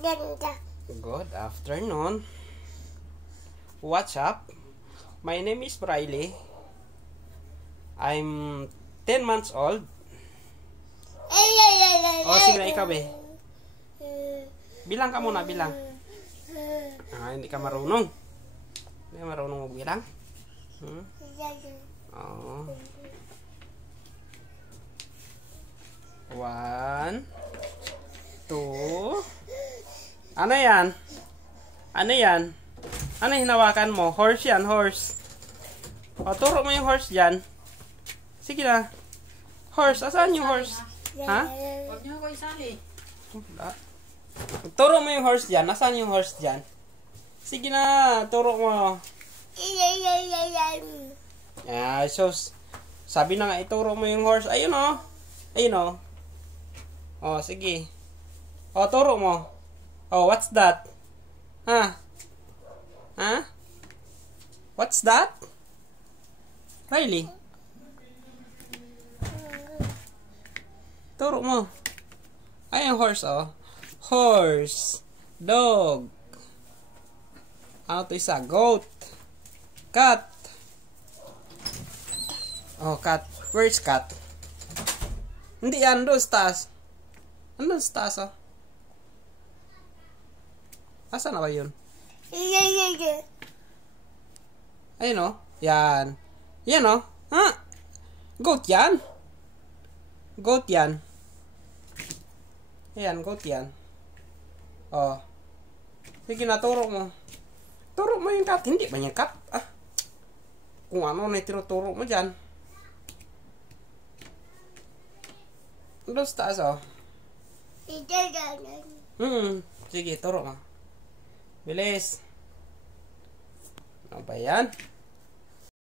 Good afternoon. What's up? My name is Briley. I'm 10 months old. Oh, sige na ikaw eh. Bilang ka muna, bilang. Hindi ka marunong. Hindi ka marunong magbilang. Oh. 1, 2. Ano yan? Ano yan? Ano hinawakan mo? Horse yan, horse. O, turo mo yung horse dyan. Sige na. Horse, asaan yung horse? Ha? Huwag niyo ako isali. Turo mo yung horse dyan. Nasaan yung horse dyan? Sige na, turo mo. So, sabi na nga, ituro mo yung horse. Ayun o. Ayun o. O, sige. O, turo mo. Oh, what's that? Ha? Ha? What's that? Riley? Turo mo. Ay, yung horse, oh. Horse. Dog. Ano to isa? Goat. Cat. Oh, cat. Where's cat? Hindi yan. Doon sa taas. Ano sa taas, oh? Asa na ba yun? Ayun, oh. Yan. Yan, oh. Ha? Goat yan. Goat yan. Ayan, goat yan. Oh. Sige na, turo mo. Turo mo yung cat. Hindi ba yung cat? Ah. Kung ano na tinuturo mo dyan. Doon sa taas, oh. Sige, turo mo. Bilis. Ano ba yan?